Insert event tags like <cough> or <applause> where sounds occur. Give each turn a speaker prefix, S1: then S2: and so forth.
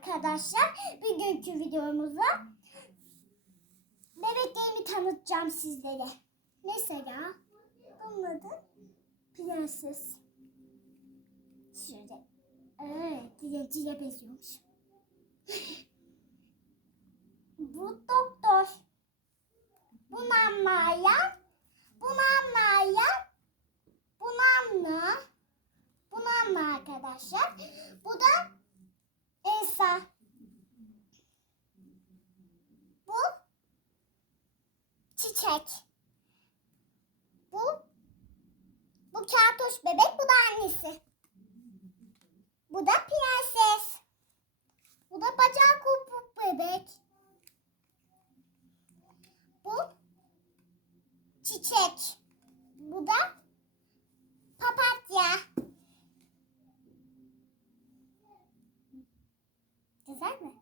S1: arkadaşlar. Bugünkü videomuzda bebeklerimi tanıtacağım sizlere. Mesela bunun adı Prenses. Şöyle. Evet, dilenciye benziyormuş. <laughs> Bu doktor. Buna Maya. Buna Maya. Buna Anna. Buna Anna arkadaşlar. Bu da Elsa. Bu çiçek. Bu bu kartoş bebek, bu da annesi. Bu da prenses. Bu da bacak kopuk bebek. Bu çiçek. Bu da papatya. Güzel mi?